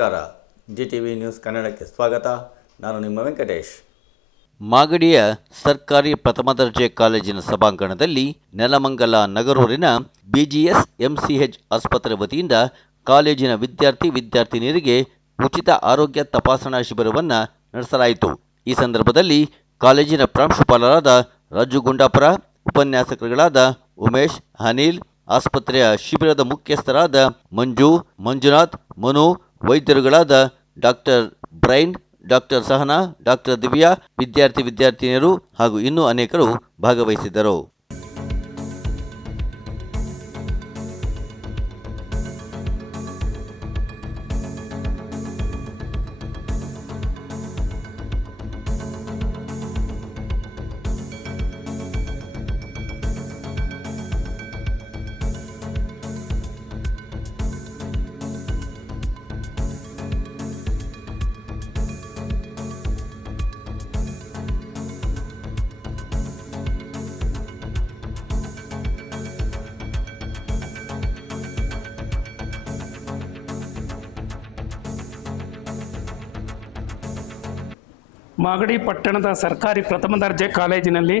ನಮಸ್ಕಾರ. GTV news ಕನ್ನಡಕ್ಕೆ ಸ್ವಾಗತ. ನಾನು ನಿಮ್ಮ ವೆಂಕಟೇಶ್. ಮಾಗಡಿಯ ಸರ್ಕಾರಿ ಪ್ರಥಮ ದರ್ಜೆ ಕಾಲೇಜಿನ ಸಭಾಂಗಣದಲ್ಲಿ ನೆಲಮಂಗಲ ನಗರೂರಿನ BGS MCH ಆಸ್ಪತ್ರೆ ವತಿಯಿಂದ ಕಾಲೇಜಿನ ವಿದ್ಯಾರ್ಥಿನಿಯರಿಗೆ ಉಚಿತ ಆರೋಗ್ಯ ತಪಾಸಣಾ ಶಿಬಿರವನ್ನು ನಡೆಸಲಾಯಿತು. ಈ ಸಂದರ್ಭದಲ್ಲಿ ಕಾಲೇಜಿನ ಪ್ರಾಂಶುಪಾಲರಾದ ರಾಜು ಗುಂಡಾಪುರ, ಉಪನ್ಯಾಸಕರುಗಳಾದ ಉಮೇಶ್, ಅನಿಲ್, ಆಸ್ಪತ್ರೆಯ ಶಿಬಿರದ ಮುಖ್ಯಸ್ಥರಾದ ಮಂಜುನಾಥ್, ಮನು, ವೈದ್ಯರುಗಳಾದ doctor Brian, doctor Sahana, doctor Divya, ವಿದ್ಯಾರ್ಥಿನಿಯರು ಹಾಗೂ ಇನ್ನೂ ಅನೇಕರು ಭಾಗವಹಿಸಿದ್ದರು. ಮಾಗಡಿ ಪಟ್ಟಣದ ಸರ್ಕಾರಿ ಪ್ರಥಮ ದರ್ಜೆ ಕಾಲೇಜಿನಲ್ಲಿ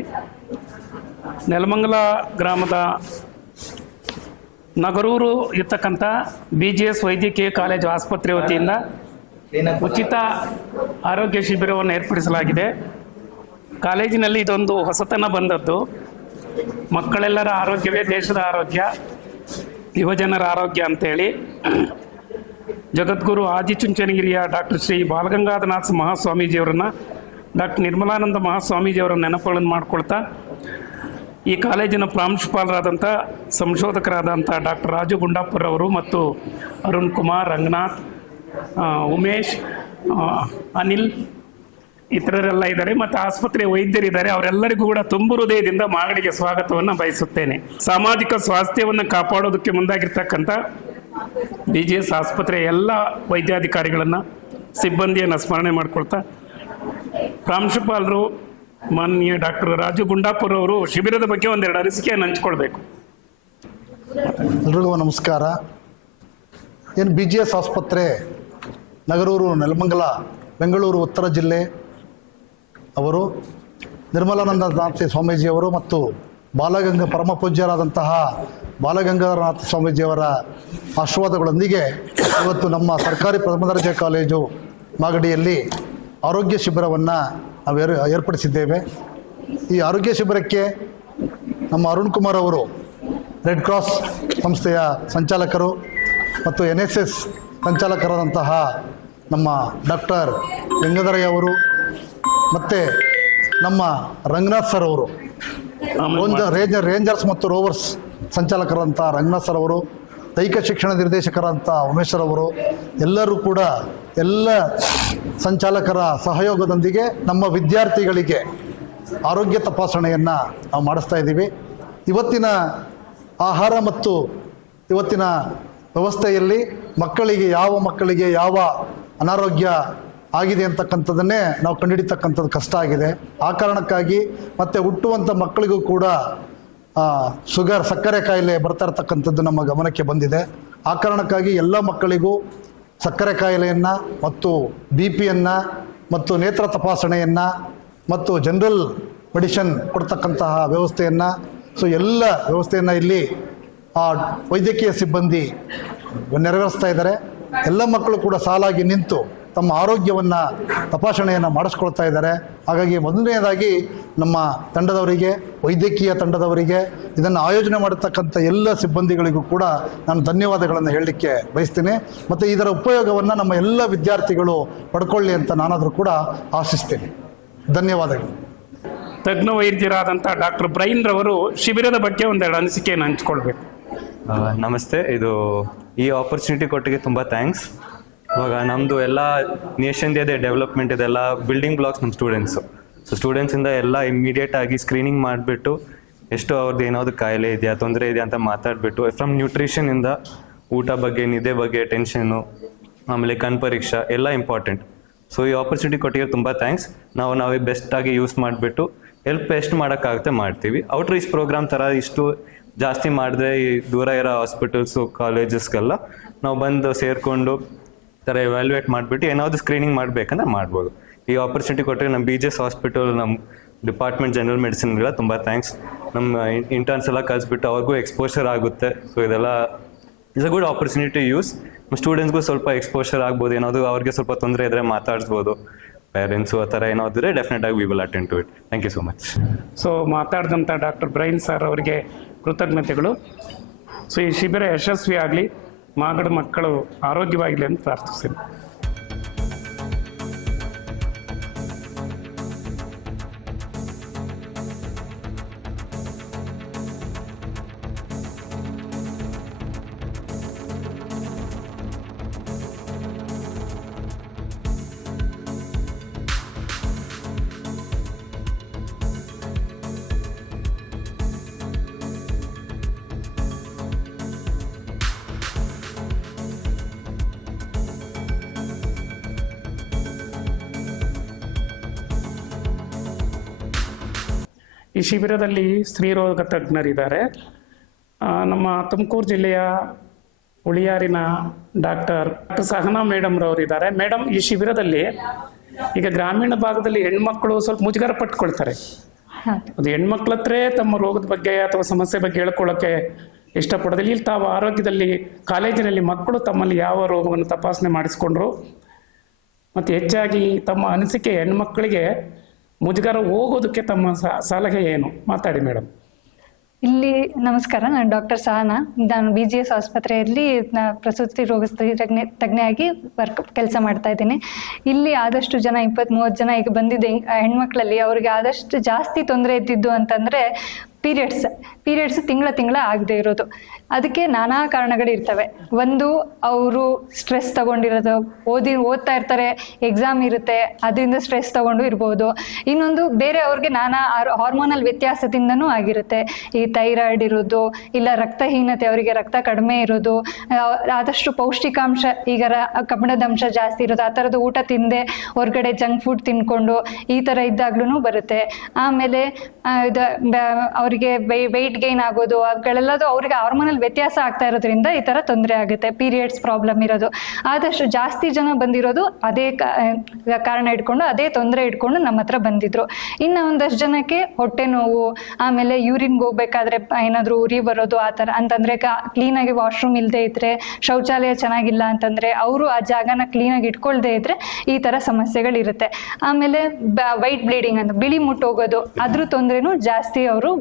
ನೆಲಮಂಗಲ ಗ್ರಾಮದ ನಗರೂರು ಇರ್ತಕ್ಕಂಥ BGS ವೈದ್ಯಕೀಯ ಕಾಲೇಜು ಆಸ್ಪತ್ರೆ ವತಿಯಿಂದ ಉಚಿತ ಆರೋಗ್ಯ ಶಿಬಿರವನ್ನು ಏರ್ಪಡಿಸಲಾಗಿದೆ. ಕಾಲೇಜಿನಲ್ಲಿ ಇದೊಂದು ಹೊಸತನ ಬಂದದ್ದು. ಮಕ್ಕಳೆಲ್ಲರ ಆರೋಗ್ಯವೇ ದೇಶದ ಆರೋಗ್ಯ, ಯುವಜನರ ಆರೋಗ್ಯ ಅಂತೇಳಿ ಜಗದ್ಗುರು ಆದಿಚುಂಚನಗಿರಿಯ ಡಾಕ್ಟರ್ ಶ್ರೀ ಬಾಲಗಂಗಾಧರನಾಥ ಮಹಾಸ್ವಾಮೀಜಿಯವರನ್ನು, ಡಾಕ್ಟರ್ ನಿರ್ಮಲಾನಂದ ಮಹಾಸ್ವಾಮೀಜಿಯವರ ನೆನಪುಗಳನ್ನು ಮಾಡ್ಕೊಳ್ತಾ ಈ ಕಾಲೇಜಿನ ಪ್ರಾಂಶುಪಾಲರಾದಂಥ ಸಂಶೋಧಕರಾದಂಥ ಡಾಕ್ಟರ್ ರಾಜು ಗುಂಡಾಪುರ ಅವರು ಮತ್ತು ಅರುಣ್ ಕುಮಾರ್, ರಂಗನಾಥ್, ಉಮೇಶ್, ಅನಿಲ್ ಇತರರೆಲ್ಲ ಇದ್ದಾರೆ ಮತ್ತು ಆಸ್ಪತ್ರೆ ವೈದ್ಯರಿದ್ದಾರೆ. ಅವರೆಲ್ಲರಿಗೂ ಕೂಡ ತುಂಬು ಹೃದಯದಿಂದ ಮಾಗಡಿಗೆ ಸ್ವಾಗತವನ್ನು ಬಯಸುತ್ತೇನೆ. ಸಾಮಾಜಿಕ ಸ್ವಾಸ್ಥ್ಯವನ್ನು ಕಾಪಾಡೋದಕ್ಕೆ ಮುಂದಾಗಿರ್ತಕ್ಕಂಥ BGS ಆಸ್ಪತ್ರೆಯ ಎಲ್ಲ ವೈದ್ಯಾಧಿಕಾರಿಗಳನ್ನು, ಸಿಬ್ಬಂದಿಯನ್ನು ಸ್ಮರಣೆ ಮಾಡ್ಕೊಳ್ತಾ ಪ್ರಾಂಶುಪಾಲರು ಮಾನ್ಯ ಡಾಕ್ಟರ್ ರಾಜು ಗುಂಡಾಪುರ ಅವರು ಶಿಬಿರದ ಬಗ್ಗೆ ಒಂದೆರಡು ಅನಿಸಿಕೆಯನ್ನು ಹಂಚ್ಕೊಳ್ಬೇಕು. ಎಲ್ರಿಗೂ ನಮಸ್ಕಾರ. ಏನು BGS ಆಸ್ಪತ್ರೆ ನಗರೂರು, ನೆಲಮಂಗಲ, ಬೆಂಗಳೂರು ಉತ್ತರ ಜಿಲ್ಲೆ ಅವರು ನಿರ್ಮಲಾನಂದನಾಥ ಸ್ವಾಮೀಜಿಯವರು ಮತ್ತು ಪರಮ ಪೂಜ್ಯರಾದಂತಹ ಬಾಲಗಂಗಾಧರನಾಥ ಸ್ವಾಮೀಜಿಯವರ ಆಶೀರ್ವಾದಗಳೊಂದಿಗೆ ಇವತ್ತು ನಮ್ಮ ಸರ್ಕಾರಿ ಪ್ರಥಮ ದರ್ಜೆ ಕಾಲೇಜು ಮಾಗಡಿಯಲ್ಲಿ ಆರೋಗ್ಯ ಶಿಬಿರವನ್ನು ನಾವು ಏರ್ಪಡಿಸಿದ್ದೇವೆ. ಈ ಆರೋಗ್ಯ ಶಿಬಿರಕ್ಕೆ ನಮ್ಮ ಅರುಣ್ ಕುಮಾರ್ ಅವರು ರೆಡ್ ಕ್ರಾಸ್ ಸಂಸ್ಥೆಯ ಸಂಚಾಲಕರು ಮತ್ತು NSS ಸಂಚಾಲಕರಾದಂತಹ ನಮ್ಮ ಡಾಕ್ಟರ್ ಗಂಗಾಧರಯ್ಯ ಅವರು ಮತ್ತು ನಮ್ಮ ರಂಗನಾಥ್ ಸರ್ ಅವರು, ರೇಂಜರ್ಸ್ ಮತ್ತು ರೋವರ್ಸ್ ಸಂಚಾಲಕರಾದಂಥ ರಂಗನಾಥ್ ಸರ್ ಅವರು, ದೈಹಿಕ ಶಿಕ್ಷಣ ನಿರ್ದೇಶಕರಾದಂಥ ಉಮೇಶ್ವರ್ ಅವರು, ಎಲ್ಲರೂ ಕೂಡ ಎಲ್ಲ ಸಂಚಾಲಕರ ಸಹಯೋಗದೊಂದಿಗೆ ನಮ್ಮ ವಿದ್ಯಾರ್ಥಿಗಳಿಗೆ ಆರೋಗ್ಯ ತಪಾಸಣೆಯನ್ನು ನಾವು ಮಾಡಿಸ್ತಾ ಇದ್ದೀವಿ. ಇವತ್ತಿನ ಆಹಾರ ಮತ್ತು ಇವತ್ತಿನ ವ್ಯವಸ್ಥೆಯಲ್ಲಿ ಮಕ್ಕಳಿಗೆ ಯಾವ ಅನಾರೋಗ್ಯ ಆಗಿದೆ ಅಂತಕ್ಕಂಥದ್ದನ್ನೇ ನಾವು ಕಂಡುಹಿಡಿತಕ್ಕಂಥದ್ದು ಕಷ್ಟ ಆಗಿದೆ. ಆ ಕಾರಣಕ್ಕಾಗಿ ಮತ್ತು ಹುಟ್ಟುವಂಥ ಮಕ್ಕಳಿಗೂ ಕೂಡ ಸಕ್ಕರೆ ಕಾಯಿಲೆ ಬರ್ತಾ ಇರ್ತಕ್ಕಂಥದ್ದು ನಮ್ಮ ಗಮನಕ್ಕೆ ಬಂದಿದೆ. ಆ ಕಾರಣಕ್ಕಾಗಿ ಎಲ್ಲ ಮಕ್ಕಳಿಗೂ ಸಕ್ಕರೆ ಕಾಯಿಲೆಯನ್ನು ಮತ್ತು BP-ಯನ್ನು ಮತ್ತು ನೇತ್ರ ತಪಾಸಣೆಯನ್ನು ಮತ್ತು ಜನರಲ್ ಮೆಡಿಷನ್ ಕೊಡ್ತಕ್ಕಂತಹ ವ್ಯವಸ್ಥೆಯನ್ನು, ಎಲ್ಲ ವ್ಯವಸ್ಥೆಯನ್ನು ಇಲ್ಲಿ ವೈದ್ಯಕೀಯ ಸಿಬ್ಬಂದಿ ನೆರವೇರಿಸ್ತಾ ಇದ್ದಾರೆ. ಎಲ್ಲ ಮಕ್ಕಳು ಕೂಡ ಸಾಲಾಗಿ ನಿಂತು ತಮ್ಮ ಆರೋಗ್ಯವನ್ನು ತಪಾಸಣೆಯನ್ನು ಮಾಡಿಸ್ಕೊಳ್ತಾ ಇದ್ದಾರೆ. ಹಾಗಾಗಿ ಮೊದಲನೇದಾಗಿ ನಮ್ಮ ತಂಡದವರಿಗೆ, ವೈದ್ಯಕೀಯ ತಂಡದವರಿಗೆ, ಇದನ್ನು ಆಯೋಜನೆ ಮಾಡತಕ್ಕಂಥ ಎಲ್ಲ ಸಿಬ್ಬಂದಿಗಳಿಗೂ ಕೂಡ ನಾನು ಧನ್ಯವಾದಗಳನ್ನು ಹೇಳಲಿಕ್ಕೆ ಬಯಸ್ತೀನಿ. ಮತ್ತು ಇದರ ಉಪಯೋಗವನ್ನು ನಮ್ಮ ಎಲ್ಲ ವಿದ್ಯಾರ್ಥಿಗಳು ಪಡ್ಕೊಳ್ಳಿ ಅಂತ ನಾನಾದರೂ ಕೂಡ ಆಶಿಸ್ತೀನಿ. ಧನ್ಯವಾದಗಳು. ತಜ್ಞ ವೈದ್ಯರಾದಂಥ ಡಾಕ್ಟರ್ ಬ್ರೈನ್ ರವರು ಶಿಬಿರದ ಬಗ್ಗೆ ಒಂದೆರಡು ಅನಿಸಿಕೆಯನ್ನು ಹಂಚ್ಕೊಳ್ಬೇಕು. ನಮಸ್ತೆ. ಈ ಆಪರ್ಚುನಿಟಿ ಕೊಟ್ಟಿಗೆ ತುಂಬ ಥ್ಯಾಂಕ್ಸ್. ಇವಾಗ ನಮ್ಮದು ಎಲ್ಲ ನೇಷನ್ದೇ ಡೆವಲಪ್ಮೆಂಟ್ ಇದೆಲ್ಲ ಬಿಲ್ಡಿಂಗ್ ಬ್ಲಾಕ್ಸ್ ನಮ್ಮ ಸ್ಟೂಡೆಂಟ್ಸು. ಸ್ಟೂಡೆಂಟ್ಸಿಂದ ಎಲ್ಲ ಇಮ್ಮಿಡಿಯೇಟಾಗಿ ಸ್ಕ್ರೀನಿಂಗ್ ಮಾಡಿಬಿಟ್ಟು ಎಷ್ಟು ಅವ್ರದ್ದು ಏನಾದ್ರು ಕಾಯಿಲೆ ಇದೆಯಾ, ತೊಂದರೆ ಇದೆಯಾ ಅಂತ ಮಾತಾಡಿಬಿಟ್ಟು ಫ್ರಮ್ ನ್ಯೂಟ್ರಿಷನಿಂದ ಊಟ ಬಗ್ಗೆ, ನಿದ್ದೆ ಬಗ್ಗೆ, ಟೆನ್ಷನ್ನು, ಆಮೇಲೆ ಕಣ್ ಪರೀಕ್ಷೆ ಎಲ್ಲ ಇಂಪಾರ್ಟೆಂಟ್. ಈ ಆಪರ್ಚುನಿಟಿ ಕೊಟ್ಟಿಗೆ ತುಂಬ ಥ್ಯಾಂಕ್ಸ್. ನಾವೇ ಬೆಸ್ಟಾಗಿ ಯೂಸ್ ಮಾಡಿಬಿಟ್ಟು ಹೆಲ್ಪ್ ಎಷ್ಟು ಮಾಡೋಕ್ಕಾಗುತ್ತೆ ಮಾಡ್ತೀವಿ. ಔಟ್ರೀಚ್ ಪ್ರೋಗ್ರಾಮ್ ಥರ ಇಷ್ಟು ಜಾಸ್ತಿ ಮಾಡಿದ್ರೆ ಈ ದೂರ ಇರೋ ಹಾಸ್ಪಿಟಲ್ಸು, ಕಾಲೇಜಸ್ಗೆಲ್ಲ ನಾವು ಬಂದು ಸೇರಿಕೊಂಡು ಥರ ಎವ್ಯಾಲ್ಯೂಯೇಟ್ ಮಾಡಿಬಿಟ್ಟು ಏನಾದರೂ ಸ್ಕ್ರೀನಿಂಗ್ ಮಾಡಬೇಕಂದ್ರೆ ಮಾಡ್ಬೋದು. ಈ ಆಪರ್ಚುನಿಟಿ ಕೊಟ್ಟರೆ ನಮ್ಮ BGS ಹಾಸ್ಪಿಟಲ್, ನಮ್ಮ ಡಿಪಾರ್ಟ್ಮೆಂಟ್ ಜನರಲ್ ಮೆಡಿಸಿನ್ಗೆಲ್ಲ ತುಂಬ ಥ್ಯಾಂಕ್ಸ್. ನಮ್ಮ ಇಂಟರ್ನ್ಸ್ ಎಲ್ಲ ಕಲಿಸ್ಬಿಟ್ಟು ಅವ್ರಿಗೂ ಎಕ್ಸ್ಪೋಷರ್ ಆಗುತ್ತೆ. ಸೊ ಇದೆಲ್ಲ it's a good opportunity to use. ನಮ್ಮ ಸ್ಟೂಡೆಂಟ್ಸ್ಗೂ ಸ್ವಲ್ಪ ಎಕ್ಸ್ಪೋಷರ್ ಆಗ್ಬೋದು, ಏನಾದರೂ ಅವ್ರಿಗೆ ಸ್ವಲ್ಪ ತೊಂದರೆ ಇದ್ದರೆ ಮಾತಾಡಿಸ್ಬೋದು. ಪೇರೆಂಟ್ಸು ಆ ಥರ ಏನಾದರೆ ಡೆಫಿನೆಟ್ ಆಗಿ we will attend to it. Thank you so much. So ಮಾತಾಡಿದಂಥ ಡಾಕ್ಟರ್ ಬ್ರೈನ್ ಸರ್ ಅವರಿಗೆ ಕೃತಜ್ಞತೆಗಳು. ಸೊ ಈ ಶಿಬಿರ ಯಶಸ್ವಿ ಆಗಲಿ, ಮಾಗಡ ಮಕ್ಕಳು ಆರೋಗ್ಯವಾಗಲಿ ಅಂತ ಪ್ರಾರ್ಥಿಸ್ತೀನಿ. ಈ ಶಿಬಿರದಲ್ಲಿ ಸ್ತ್ರೀರೋಗ ತಜ್ಞರಿದ್ದಾರೆ. ನಮ್ಮ ತುಮಕೂರು ಜಿಲ್ಲೆಯ ಉಳಿಯಾರಿನ ಡಾಕ್ಟರ್ ಸಹನಾ ಮೇಡಮ್ ರವರಿದ್ದಾರೆ. ಮೇಡಮ್, ಈ ಶಿಬಿರದಲ್ಲಿ ಈಗ ಗ್ರಾಮೀಣ ಭಾಗದಲ್ಲಿ ಹೆಣ್ಮಕ್ಳು ಸ್ವಲ್ಪ ಮುಜುಗರ ಪಟ್ಕೊಳ್ತಾರೆ. ಅದು ಹೆಣ್ಮಕ್ಳ ಹತ್ರ ತಮ್ಮ ರೋಗದ ಬಗ್ಗೆ ಅಥವಾ ಸಮಸ್ಯೆ ಬಗ್ಗೆ ಹೇಳ್ಕೊಳ್ಳೋಕ್ಕೆ ಇಷ್ಟಪಡೋದಿಲ್ಲ. ಇಲ್ಲಿ ತಾವು ಆರೋಗ್ಯದಲ್ಲಿ ಕಾಲೇಜಿನಲ್ಲಿ ಮಕ್ಕಳು ತಮ್ಮಲ್ಲಿ ಯಾವ ರೋಗವನ್ನು ತಪಾಸಣೆ ಮಾಡಿಸ್ಕೊಂಡ್ರು ಮತ್ತು ಹೆಚ್ಚಾಗಿ ತಮ್ಮ ಅನಿಸಿಕೆ ಹೆಣ್ಮಕ್ಳಿಗೆ ಮುಜುಗರ ಹೋಗೋದಕ್ಕೆ ತಮ್ಮ ಸಲಹೆ ಏನು? ಮಾತಾಡಿ ಮೇಡಮ್. ಇಲ್ಲಿ ನಮಸ್ಕಾರ, ನಾನು ಡಾಕ್ಟರ್ ಸಹನಾ. ನಾನು BGS ಆಸ್ಪತ್ರೆಯಲ್ಲಿ ಪ್ರಸೂತಿ ರೋಗ ತಜ್ಞೆಯಾಗಿ ಕೆಲಸ ಮಾಡ್ತಾ ಇದ್ದೀನಿ. ಇಲ್ಲಿ ಆದಷ್ಟು ಜನ 20-30 ಜನ ಈಗ ಬಂದಿದ್ದೆ ಹೆಣ್ಮಕ್ಳಲ್ಲಿ. ಅವ್ರಿಗೆ ಆದಷ್ಟು ಜಾಸ್ತಿ ತೊಂದರೆ ಇದ್ದಿದ್ದು ಅಂತಂದರೆ ಪೀರಿಯಡ್ಸ್ ತಿಂಗಳ ಆಗದೆ ಇರೋದು. ಅದಕ್ಕೆ ನಾನಾ ಕಾರಣಗಳಿರ್ತವೆ. ಒಂದು, ಅವರು ಸ್ಟ್ರೆಸ್ ತಗೊಂಡಿರೋದು, ಓದ್ತಾ ಇರ್ತಾರೆ, ಎಕ್ಸಾಮ್ ಇರುತ್ತೆ, ಅದರಿಂದ ಸ್ಟ್ರೆಸ್ ತಗೊಂಡು ಇರ್ಬೋದು. ಇನ್ನೊಂದು, ಬೇರೆ ಅವ್ರಿಗೆ ನಾನಾ ಹಾರ್ಮೋನಲ್ ವ್ಯತ್ಯಾಸದಿಂದನೂ ಆಗಿರುತ್ತೆ. ಈ ಥೈರಾಯ್ಡ್ ಇರೋದು, ಇಲ್ಲ ರಕ್ತಹೀನತೆ, ಅವರಿಗೆ ರಕ್ತ ಕಡಿಮೆ ಇರೋದು, ಆದಷ್ಟು ಪೌಷ್ಟಿಕಾಂಶ, ಈಗ ಕಬ್ಬಿಣದ ಅಂಶ ಜಾಸ್ತಿ ಇರೋದು, ಆ ಥರದ್ದು ಊಟ ತಿಂದೆ ಹೊರಗಡೆ ಜಂಕ್ ಫುಡ್ ತಿನ್ಕೊಂಡು ಈ ಥರ ಇದ್ದಾಗ್ಲೂ ಬರುತ್ತೆ. ಆಮೇಲೆ ಅವರಿಗೆ ವೆಯ್ಟ್ ಗೈನ್ ಆಗೋದು, ಅವುಗಳೆಲ್ಲದು ಅವ್ರಿಗೆ ಹಾರ್ಮೋನಲ್ ವ್ಯತ್ಯಾಸ ಆಗ್ತಾ ಇರೋದ್ರಿಂದ ಈ ಥರ ತೊಂದರೆ ಆಗುತ್ತೆ. ಪೀರಿಯಡ್ಸ್ ಪ್ರಾಬ್ಲಮ್ ಇರೋದು. ಆದಷ್ಟು ಜಾಸ್ತಿ ಜನ ಬಂದಿರೋದು ಅದೇ ಕಾರಣ ಇಟ್ಕೊಂಡು, ಅದೇ ತೊಂದರೆ ಇಟ್ಕೊಂಡು ನಮ್ಮ ಹತ್ರ ಬಂದಿದ್ರು. ಇನ್ನು ಒಂದಷ್ಟು ಜನಕ್ಕೆ ಹೊಟ್ಟೆ ನೋವು, ಆಮೇಲೆ ಯೂರಿನ್ಗೆ ಹೋಗ್ಬೇಕಾದ್ರೆ ಏನಾದರೂ ಉರಿ ಬರೋದು, ಆ ಥರ ಅಂತಂದರೆ ಕ್ಲೀನಾಗಿ ವಾಶ್ರೂಮ್ ಇಲ್ಲದೆ ಇದ್ರೆ, ಶೌಚಾಲಯ ಚೆನ್ನಾಗಿಲ್ಲ ಅಂತಂದರೆ, ಅವರು ಆ ಜಾಗನ ಕ್ಲೀನಾಗಿ ಇಟ್ಕೊಳ್ದೇ ಇದ್ರೆ ಈ ಥರ ಸಮಸ್ಯೆಗಳಿರುತ್ತೆ. ಆಮೇಲೆ ವೈಟ್ ಬ್ಲೀಡಿಂಗ್ ಅಂತ, ಬಿಳಿ ಮುಟ್ಟೋಗೋದು, ಅದ್ರ ತೊಂದರೆನೂ ಜಾಸ್ತಿ ಅವರು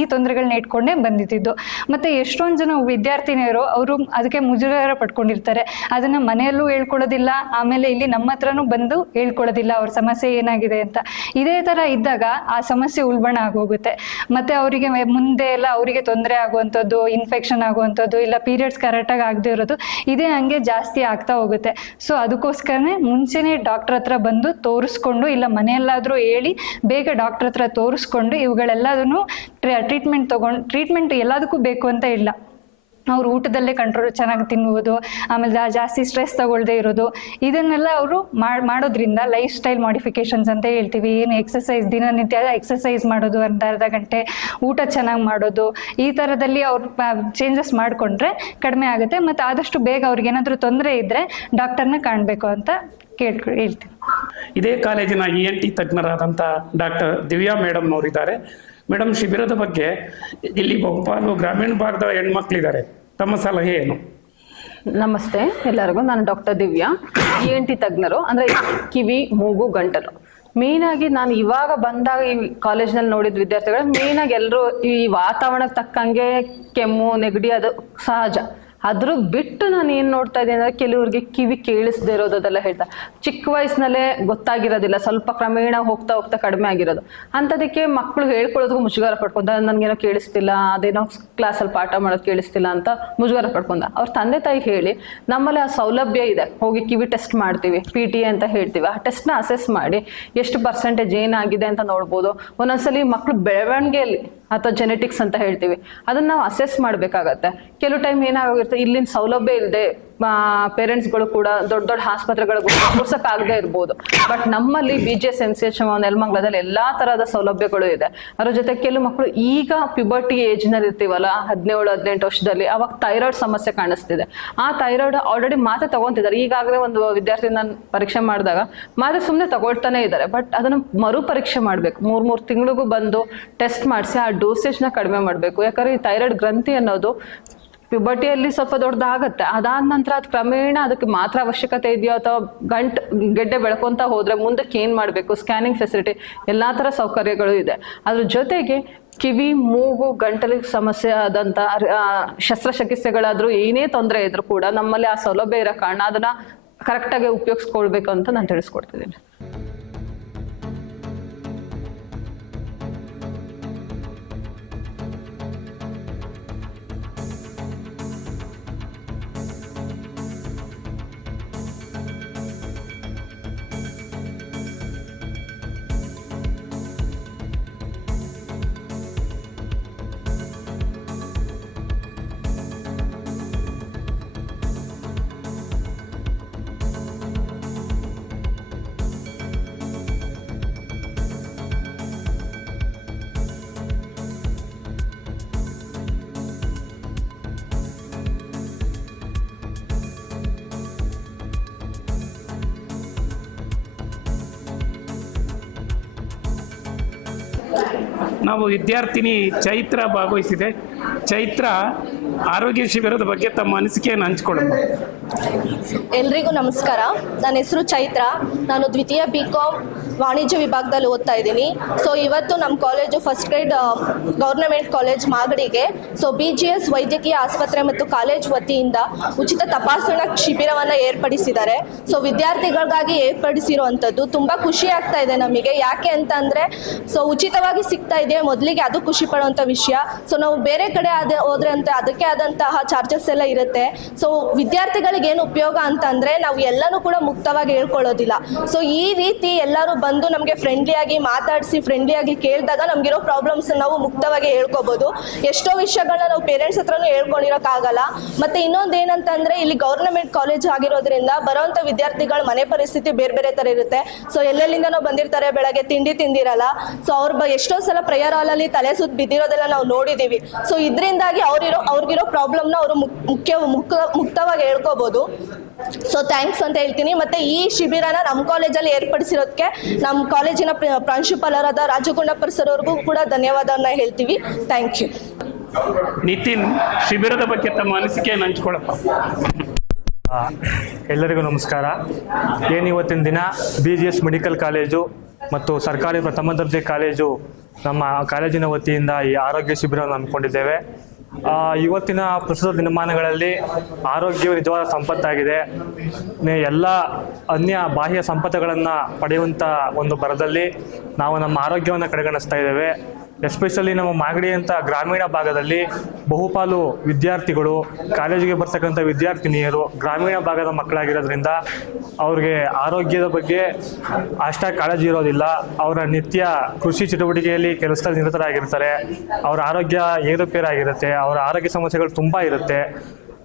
ಈ ತೊಂದರೆಗಳನ್ನ ಇಟ್ಕೊಂಡೇ ಬಂದಿದ್ದು. ಮತ್ತು ಎಷ್ಟೊಂದು ಜನ ವಿದ್ಯಾರ್ಥಿನಿಯರು ಅವರು ಅದಕ್ಕೆ ಮುಜುಗರ ಪಡ್ಕೊಂಡಿರ್ತಾರೆ. ಅದನ್ನು ಮನೆಯಲ್ಲೂ ಹೇಳ್ಕೊಳ್ಳೋದಿಲ್ಲ, ಆಮೇಲೆ ಇಲ್ಲಿ ನಮ್ಮ ಹತ್ರನೂ ಬಂದು ಹೇಳ್ಕೊಳ್ಳೋದಿಲ್ಲ ಅವ್ರ ಸಮಸ್ಯೆ ಏನಾಗಿದೆ ಅಂತ. ಇದೇ ಥರ ಇದ್ದಾಗ ಆ ಸಮಸ್ಯೆ ಉಲ್ಬಣ ಆಗೋಗುತ್ತೆ. ಮತ್ತು ಅವರಿಗೆ ಮುಂದೆ ಎಲ್ಲ ಅವರಿಗೆ ತೊಂದರೆ ಆಗುವಂಥದ್ದು, ಇನ್ಫೆಕ್ಷನ್ ಆಗುವಂಥದ್ದು, ಇಲ್ಲ ಪೀರಿಯಡ್ಸ್ ಕರೆಕ್ಟಾಗಿ ಆಗದೆ ಇರೋದು, ಇದೇ ಹಂಗೆ ಜಾಸ್ತಿ ಆಗ್ತಾ ಹೋಗುತ್ತೆ. ಸೊ ಅದಕ್ಕೋಸ್ಕರನೇ ಮುಂಚೆನೇ ಡಾಕ್ಟರ್ ಹತ್ರ ಬಂದು ತೋರಿಸ್ಕೊಂಡು, ಇಲ್ಲ ಮನೆಯಲ್ಲಾದರೂ ಹೇಳಿ ಬೇಗ ಡಾಕ್ಟರ್ ಹತ್ರ ತೋರಿಸ್ಕೊಂಡು ಇವುಗಳೆಲ್ಲದನ್ನು ಟ್ರೀಟ್ಮೆಂಟ್ ಎಲ್ಲದಕ್ಕೂ ಬೇಕು ಅಂತ ಇಲ್ಲ. ಅವ್ರು ಊಟದಲ್ಲೇ ಕಂಟ್ರೋಲ್ ಚೆನ್ನಾಗಿ ತಿನ್ನುವುದು, ಆಮೇಲೆ ಜಾಸ್ತಿ ಸ್ಟ್ರೆಸ್ ತಗೊಳ್ಳದೆ ಇರೋದು, ಇದನ್ನೆಲ್ಲ ಅವರು ಮಾಡೋದ್ರಿಂದ ಲೈಫ್ ಸ್ಟೈಲ್ ಮಾಡಿಫಿಕೇಶನ್ಸ್ ಅಂತ ಹೇಳ್ತೀವಿ. ಏನು ಎಕ್ಸಸೈಸ್, ದಿನನಿತ್ಯ ಎಕ್ಸಸೈಸ್ ಮಾಡೋದು, ಅರ್ಧ ಗಂಟೆ ಊಟ ಚೆನ್ನಾಗಿ ಮಾಡೋದು, ಈ ಥರದಲ್ಲಿ ಅವ್ರು ಚೇಂಜಸ್ ಮಾಡಿಕೊಂಡ್ರೆ ಕಡಿಮೆ ಆಗುತ್ತೆ. ಮತ್ತು ಆದಷ್ಟು ಬೇಗ ಅವ್ರಿಗೆ ಏನಾದರೂ ತೊಂದರೆ ಇದ್ದರೆ ಡಾಕ್ಟರ್ನ ಕಾಣಬೇಕು ಅಂತ ಹೇಳ್ತೀನಿ. ಇದೇ ಕಾಲೇಜಿನ ENT ತಜ್ಞರಾದಂಥ ಡಾಕ್ಟರ್ ದಿವ್ಯಾ ಮೇಡಮ್ ಅವರಿದ್ದಾರೆ. ಮೇಡಮ್, ಶಿಬಿರದ ಬಗ್ಗೆ ಇಲ್ಲಿ ಬಹುಪಾಲು ಗ್ರಾಮೀಣ ಭಾಗದ ಹೆಣ್ಮಕ್ಳಿದ್ದಾರೆ, ತಮ್ಮ ಸಲಹೆ ಏನು? ನಮಸ್ತೆ ಎಲ್ಲರಿಗೂ. ನಾನು ಡಾಕ್ಟರ್ ದಿವ್ಯಾ, ENT ತಜ್ಞರು, ಅಂದರೆ ಕಿವಿ, ಮೂಗು, ಗಂಟಲು. ಮೇಯ್ನಾಗಿ ನಾನು ಇವಾಗ ಬಂದಾಗ ಈ ಕಾಲೇಜ್ನಲ್ಲಿ ನೋಡಿದ ವಿದ್ಯಾರ್ಥಿಗಳು ಮೇಯ್ನಾಗಿ ಎಲ್ಲರೂ ಈ ವಾತಾವರಣಕ್ಕೆ ತಕ್ಕಂಗೆ ಕೆಮ್ಮು, ನೆಗಡಿ ಅದು ಸಹಜ. ಅದ್ರ ಬಿಟ್ಟು ನಾನು ಏನು ನೋಡ್ತಾ ಇದ್ದೀನಿ ಅಂದರೆ ಕೆಲವ್ರಿಗೆ ಕಿವಿ ಕೇಳಿಸದೇ ಇರೋದು ಅದೆಲ್ಲ ಹೇಳ್ತಾರೆ. ಚಿಕ್ಕ ವಯಸ್ಸಿನಲ್ಲೇ ಗೊತ್ತಾಗಿರೋದಿಲ್ಲ, ಸ್ವಲ್ಪ ಕ್ರಮೇಣ ಹೋಗ್ತಾ ಹೋಗ್ತಾ ಕಡಿಮೆ ಆಗಿರೋದು. ಅಂಥದಕ್ಕೆ ಮಕ್ಕಳು ಹೇಳ್ಕೊಳ್ಳೋದಕ್ಕೂ ಮುಜುಗರ ಪಡ್ಕೊಂಡ, ನನಗೇನೋ ಕೇಳಿಸ್ತಿಲ್ಲ, ಅದೇನೋ ಕ್ಲಾಸಲ್ಲಿ ಪಾಠ ಮಾಡೋದು ಕೇಳಿಸ್ತಿಲ್ಲ ಅಂತ ಮುಜುಗರ ಪಡ್ಕೊಂಡ. ಅವ್ರ ತಂದೆ ತಾಯಿ ಹೇಳಿ, ನಮ್ಮಲ್ಲಿ ಆ ಸೌಲಭ್ಯ ಇದೆ, ಹೋಗಿ ಕಿವಿ ಟೆಸ್ಟ್ ಮಾಡ್ತೀವಿ, PTA ಅಂತ ಹೇಳ್ತೀವಿ. ಆ ಟೆಸ್ಟ್ನ ಅಸೆಸ್ ಮಾಡಿ ಎಷ್ಟು ಪರ್ಸೆಂಟೇಜ್ ಏನಾಗಿದೆ ಅಂತ ನೋಡ್ಬೋದು. ಒಂದೊಂದ್ಸಲಿ ಮಕ್ಕಳು ಬೆಳವಣಿಗೆಯಲ್ಲಿ ಅಥವಾ ಜೆನೆಟಿಕ್ಸ್ ಅಂತ ಹೇಳ್ತೀವಿ, ಅದನ್ನ ನಾವು ಅಸೆಸ್ ಮಾಡಬೇಕಾಗತ್ತೆ. ಕೆಲವು ಟೈಮ್ ಏನಾಗುತ್ತೆ, ಇಲ್ಲಿನ ಸೌಲಭ್ಯ ಇಲ್ಲದೆ ಪೇರೆಂಟ್ಸ್ಗಳು ಕೂಡ ದೊಡ್ಡ ದೊಡ್ಡ ಆಸ್ಪತ್ರೆಗಳಿಗೆ ತೋರ್ಸಕ್ಕಾಗದೇ ಇರ್ಬೋದು. ಬಟ್ ನಮ್ಮಲ್ಲಿ BGS MCH ನೆಲಮಂಗಲದಲ್ಲಿ ಎಲ್ಲಾ ತರಹದ ಸೌಲಭ್ಯಗಳು ಇದೆ. ಅದ್ರ ಜೊತೆ ಕೆಲವು ಮಕ್ಕಳು ಈಗ ಪ್ಯುಬರ್ಟಿ ಏಜ್ ನಲ್ಲಿ ಇರ್ತೀವಲ್ಲ, 17-18 ವರ್ಷದಲ್ಲಿ, ಅವಾಗ ಥೈರಾಯ್ಡ್ ಸಮಸ್ಯೆ ಕಾಣಿಸ್ತಿದೆ. ಆ ಥೈರಾಯ್ಡ್ ಆಲ್ರೆಡಿ ಮಾತ್ರೆ ತಗೊಂತಿದ್ದಾರೆ. ಈಗಾಗಲೇ ಒಂದು ವಿದ್ಯಾರ್ಥಿ ನಾನು ಪರೀಕ್ಷೆ ಮಾಡಿದಾಗ ಮಾತ್ರೆ ಸುಮ್ಮನೆ ತಗೊಳ್ತಾನೆ ಇದ್ದಾರೆ. ಬಟ್ ಅದನ್ನು ಮರು ಪರೀಕ್ಷೆ ಮಾಡಬೇಕು. 3 ತಿಂಗಳಿಗೂ ಬಂದು ಟೆಸ್ಟ್ ಮಾಡಿಸಿ ಆ ಡೋಸೇಜ್ನ ಕಡಿಮೆ ಮಾಡಬೇಕು. ಯಾಕಂದ್ರೆ ಈ ಥೈರಾಯ್ಡ್ ಗ್ರಂಥಿ ಅನ್ನೋದು ಪ್ಯುಬರ್ಟಿಯಲ್ಲಿ ಸ್ವಲ್ಪ ದೊಡ್ಡದಾಗತ್ತೆ. ಅದಾದ ನಂತರ ಅದು ಕ್ರಮೇಣ ಅದಕ್ಕೆ ಮಾತ್ರ ಅವಶ್ಯಕತೆ ಇದೆಯೋ ಅಥವಾ ಗೆಡ್ಡೆ ಬೆಳ್ಕೊಂತ ಹೋದ್ರೆ ಮುಂದಕ್ಕೆ ಏನ್ ಮಾಡಬೇಕು, ಸ್ಕ್ಯಾನಿಂಗ್ ಫೆಸಿಲಿಟಿ ಎಲ್ಲಾ ತರ ಸೌಕರ್ಯಗಳು ಇದೆ. ಅದ್ರ ಜೊತೆಗೆ ಕಿವಿ, ಮೂಗು, ಗಂಟಲಿಗೆ ಸಮಸ್ಯೆ ಆದಂತ ಶಸ್ತ್ರಚಿಕಿತ್ಸೆಗಳಾದ್ರೂ ಏನೇ ತೊಂದರೆ ಇದ್ರೂ ಕೂಡ ನಮ್ಮಲ್ಲಿ ಆ ಸೌಲಭ್ಯ ಇರೋ ಕಾರಣ ಅದನ್ನ ಕರೆಕ್ಟಾಗಿ ಉಪಯೋಗಿಸ್ಕೊಳ್ಬೇಕು ಅಂತ ನಾನು ತಿಳಿಸ್ಕೊಡ್ತಿದ್ದೀನಿ. ನಾವು ವಿದ್ಯಾರ್ಥಿನಿ ಚೈತ್ರ ಭಾಗವಹಿಸಿದೆ. ಚೈತ್ರ ಆರೋಗ್ಯ ಶಿಬಿರದ ಬಗ್ಗೆ ತಮ್ಮ ಅನಿಸಿಕೆಯನ್ನು ಹಂಚಿಕೊಳ್ಳಬಹುದು. ಎಲ್ರಿಗೂ ನಮಸ್ಕಾರ. ನನ್ನ ಹೆಸರು ಚೈತ್ರ. ನಾನು ದ್ವಿತೀಯ BCom ವಾಣಿಜ್ಯ ವಿಭಾಗದಲ್ಲಿ ಓದ್ತಾ ಇದ್ದೀನಿ. ಸೊ ಇವತ್ತು ನಮ್ಮ college first grade government college ಮಾಗಡಿಗೆ BGS ವೈದ್ಯಕೀಯ ಆಸ್ಪತ್ರೆ ಮತ್ತು ಕಾಲೇಜ್ ವತಿಯಿಂದ ಉಚಿತ ತಪಾಸಣಾ ಶಿಬಿರವನ್ನು ಏರ್ಪಡಿಸಿದ್ದಾರೆ. ಸೊ ವಿದ್ಯಾರ್ಥಿಗಳಿಗಾಗಿ ಏರ್ಪಡಿಸಿರುವಂಥದ್ದು ತುಂಬ ಖುಷಿ ಆಗ್ತಾ ಇದೆ ನಮಗೆ. ಯಾಕೆ ಅಂತಂದರೆ ಉಚಿತವಾಗಿ ಸಿಗ್ತಾ ಇದೆ, ಮೊದಲಿಗೆ ಅದು ಖುಷಿ ಪಡುವಂಥ ವಿಷಯ. ಸೊ ನಾವು ಬೇರೆ ಕಡೆ ಹೋದ್ರೆ ಅಂತ ಅದಕ್ಕೆ ಆದಂತಹ ಚಾರ್ಜಸ್ ಎಲ್ಲ ಇರುತ್ತೆ. ಸೊ ವಿದ್ಯಾರ್ಥಿಗಳಿಗೆ ಏನು ಉಪಯೋಗ ಅಂತಂದರೆ ನಾವು ಎಲ್ಲನೂ ಕೂಡ ಮುಕ್ತವಾಗಿ ಹೇಳ್ಕೊಳ್ಳೋದಿಲ್ಲ. ಸೊ ಈ ರೀತಿ ಎಲ್ಲರೂ ಬಂದು ನಮಗೆ ಫ್ರೆಂಡ್ಲಿಯಾಗಿ ಮಾತಾಡಿಸಿ ಫ್ರೆಂಡ್ಲಿಯಾಗಿ ಕೇಳಿದಾಗ ನಮಗಿರೋ ಪ್ರಾಬ್ಲಮ್ಸ್ ನಾವು ಮುಕ್ತವಾಗಿ ಹೇಳ್ಕೊಬೋದು. ಎಷ್ಟೋ ವಿಷಯಗಳನ್ನ ನಾವು ಪೇರೆಂಟ್ಸ್ ಹತ್ರನೂ ಹೇಳ್ಕೊಂಡಿರೋಕ್ಕಾಗಲ್ಲ. ಮತ್ತು ಇನ್ನೊಂದು ಏನಂತಂದರೆ ಇಲ್ಲಿ ಗೌರ್ನಮೆಂಟ್ ಕಾಲೇಜ್ ಆಗಿರೋದ್ರಿಂದ ಬರೋವಂಥ ವಿದ್ಯಾರ್ಥಿಗಳ ಮನೆ ಪರಿಸ್ಥಿತಿ ಬೇರೆ ಬೇರೆ ಥರ ಇರುತ್ತೆ. ಸೊ ಎಲ್ಲೆಲ್ಲಿಂದನೋ ಬಂದಿರ್ತಾರೆ, ಬೆಳಗ್ಗೆ ತಿಂಡಿ ತಿಂದಿರಲ್ಲ. ಸೊ ಎಷ್ಟೋ ಸಲ ಪ್ರೇಯರ್ ಹಾಲಲ್ಲಿ ತಲೆ ಸುತ್ತ ಬಿದ್ದಿರೋದೆಲ್ಲ ನಾವು ನೋಡಿದ್ದೀವಿ. ಸೊ ಇದರಿಂದಾಗಿ ಅವ್ರಿಗಿರೋ ಪ್ರಾಬ್ಲಮ್ನ ಅವರು ಮುಕ್ತವಾಗಿ ಹೇಳ್ಕೋಬೋದು. ಸೊ ಥ್ಯಾಂಕ್ಸ್ ಅಂತ ಹೇಳ್ತೀನಿ. ಮತ್ತು ಈ ಶಿಬಿರನ ನಮ್ಮ ಕಾಲೇಜಲ್ಲಿ ಏರ್ಪಡಿಸಿರೋದಕ್ಕೆ ನಮ್ಮ ಕಾಲೇಜಿನ ಪ್ರಾಂಶುಪಾಲರಾದ ರಾಜಗುಂಡಪ್ಪರ್ ಸರ್ ಅವ್ರಿಗೂ ಕೂಡ ಧನ್ಯವಾದವನ್ನು ಹೇಳ್ತೀವಿ. Thank you. ನಿತಿನ್, ಶಿಬಿರದ ಬಗ್ಗೆ ತಮ್ಮ ಅನಿಸಿಕೆಯನ್ನು ಹಂಚಿಕೊಳ್ಳಪ್ಪ. ಎಲ್ಲರಿಗೂ ನಮಸ್ಕಾರ. ಇವತ್ತಿನ ದಿನ BGS ಮೆಡಿಕಲ್ ಕಾಲೇಜು ಮತ್ತು ಸರ್ಕಾರಿ ಪ್ರಥಮ ದರ್ಜೆ ಕಾಲೇಜು ನಮ್ಮ ಕಾಲೇಜಿನ ವತಿಯಿಂದ ಈ ಆರೋಗ್ಯ ಶಿಬಿರವನ್ನು ಹಮ್ಮಿಕೊಂಡಿದ್ದೇವೆ. ಇವತ್ತಿನ ಪ್ರಸ್ತುತ ದಿನಮಾನಗಳಲ್ಲಿ ಆರೋಗ್ಯವು ನಿಜವಾದ ಸಂಪತ್ತಾಗಿದೆ. ಎಲ್ಲ ಬಾಹ್ಯ ಸಂಪತ್ತುಗಳನ್ನು ಪಡೆಯುವಂಥ ಒಂದು ಭರದಲ್ಲಿ ನಾವು ನಮ್ಮ ಆರೋಗ್ಯವನ್ನು ಕಡೆಗಣಿಸ್ತಾ ಇದ್ದೇವೆ. ಎಸ್ಪೆಷಲಿ ನಮ್ಮ ಮಾಗಡಿ ಅಂತ ಗ್ರಾಮೀಣ ಭಾಗದಲ್ಲಿ ಬಹುಪಾಲು ವಿದ್ಯಾರ್ಥಿಗಳು, ಕಾಲೇಜಿಗೆ ಬರ್ತಕ್ಕಂಥ ವಿದ್ಯಾರ್ಥಿನಿಯರು ಗ್ರಾಮೀಣ ಭಾಗದ ಮಕ್ಕಳಾಗಿರೋದ್ರಿಂದ ಅವ್ರಿಗೆ ಆರೋಗ್ಯದ ಬಗ್ಗೆ ಅಷ್ಟಾಗಿ ಕಾಳಜಿ ಇರೋದಿಲ್ಲ. ಅವರ ನಿತ್ಯ ಕೃಷಿ ಚಟುವಟಿಕೆಯಲ್ಲಿ ಕೆಲಸದಲ್ಲಿ ನಿರತರಾಗಿರ್ತಾರೆ. ಅವರ ಆರೋಗ್ಯ ಏರುಪೇರಾಗಿರುತ್ತೆ. ಅವರ ಆರೋಗ್ಯ ಸಮಸ್ಯೆಗಳು ತುಂಬ ಇರುತ್ತೆ.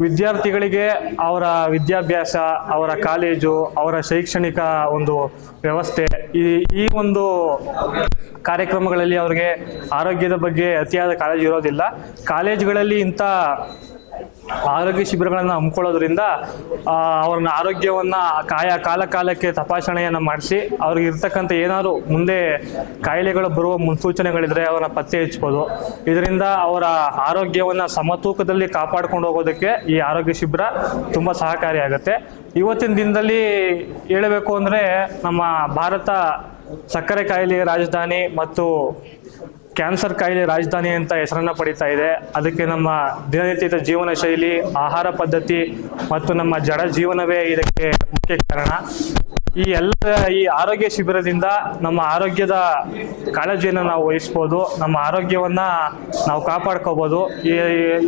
ವಿದ್ಯಾರ್ಥಿಗಳಿಗೆ ಅವರ ವಿದ್ಯಾಭ್ಯಾಸ, ಅವರ ಕಾಲೇಜು, ಅವರ ಶೈಕ್ಷಣಿಕ ಒಂದು ವ್ಯವಸ್ಥೆ, ಈ ಒಂದು ಕಾರ್ಯಕ್ರಮಗಳಲ್ಲಿ ಅವ್ರಿಗೆ ಆರೋಗ್ಯದ ಬಗ್ಗೆ ಅತಿಯಾದ ಕಾಳಜಿ ಇರೋದಿಲ್ಲ. ಕಾಲೇಜುಗಳಲ್ಲಿ ಇಂಥ ಆರೋಗ್ಯ ಶಿಬಿರಗಳನ್ನು ಹಮ್ಮಿಕೊಳ್ಳೋದ್ರಿಂದ ಅವ್ರನ್ನ ಆರೋಗ್ಯವನ್ನು ಕಾಲಕ್ಕೆ ತಪಾಸಣೆಯನ್ನು ಮಾಡಿಸಿ ಅವ್ರಿಗೆ ಇರ್ತಕ್ಕಂಥ ಏನಾದರೂ ಮುಂದೆ ಕಾಯಿಲೆಗಳು ಬರುವ ಮುನ್ಸೂಚನೆಗಳಿದ್ರೆ ಅವರನ್ನ ಪತ್ತೆ ಹಚ್ಬೋದು. ಇದರಿಂದ ಅವರ ಆರೋಗ್ಯವನ್ನು ಸಮತೂಕದಲ್ಲಿ ಕಾಪಾಡ್ಕೊಂಡು ಹೋಗೋದಕ್ಕೆ ಈ ಆರೋಗ್ಯ ಶಿಬಿರ ತುಂಬ ಸಹಕಾರಿಯಾಗುತ್ತೆ. ಇವತ್ತಿನ ದಿನದಲ್ಲಿ ಹೇಳಬೇಕು ಅಂದರೆ ನಮ್ಮ ಭಾರತ ಸಕ್ಕರೆ ಕಾಯಿಲೆಯ ರಾಜಧಾನಿ ಮತ್ತು ಕ್ಯಾನ್ಸರ್ ಕಾಯಿಲೆ ರಾಜಧಾನಿ ಅಂತ ಹೆಸರನ್ನು ಪಡೀತಾ ಇದೆ. ಅದಕ್ಕೆ ನಮ್ಮ ದಿನನಿತ್ಯದ ಜೀವನ ಶೈಲಿ, ಆಹಾರ ಪದ್ಧತಿ ಮತ್ತು ನಮ್ಮ ಜಡ ಜೀವನವೇ ಇದಕ್ಕೆ ಮುಖ್ಯ ಕಾರಣ. ಈ ಆರೋಗ್ಯ ಶಿಬಿರದಿಂದ ನಮ್ಮ ಆರೋಗ್ಯದ ಕಾಳಜಿಯನ್ನು ನಾವು ವಹಿಸ್ಬೋದು, ನಮ್ಮ ಆರೋಗ್ಯವನ್ನು ನಾವು ಕಾಪಾಡ್ಕೋಬೋದು.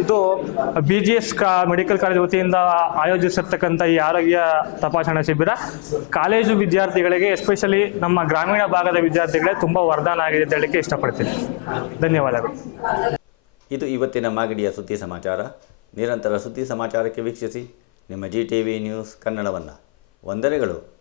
ಇದು BGS ಮೆಡಿಕಲ್ ಕಾಲೇಜ್ ವತಿಯಿಂದ ಆಯೋಜಿಸಿರ್ತಕ್ಕಂಥ ಈ ಆರೋಗ್ಯ ತಪಾಸಣಾ ಶಿಬಿರ ಕಾಲೇಜು ವಿದ್ಯಾರ್ಥಿಗಳಿಗೆ, ಎಸ್ಪೆಷಲಿ ನಮ್ಮ ಗ್ರಾಮೀಣ ಭಾಗದ ವಿದ್ಯಾರ್ಥಿಗಳೇ ತುಂಬ ವರದಾನ ಆಗಿದೆ ಅಂತ ಹೇಳಲಿಕ್ಕೆ ಇಷ್ಟಪಡ್ತೀನಿ. ಧನ್ಯವಾದಗಳು. ಇದು ಇವತ್ತಿನ ಮಾಗಡಿಯ ಸುದ್ದಿ ಸಮಾಚಾರ. ನಿರಂತರ ಸುದ್ದಿ ಸಮಾಚಾರಕ್ಕೆ ವೀಕ್ಷಿಸಿ ನಿಮ್ಮ GTV ನ್ಯೂಸ್ ಕನ್ನಡವನ್ನು. ವಂದನೆಗಳು.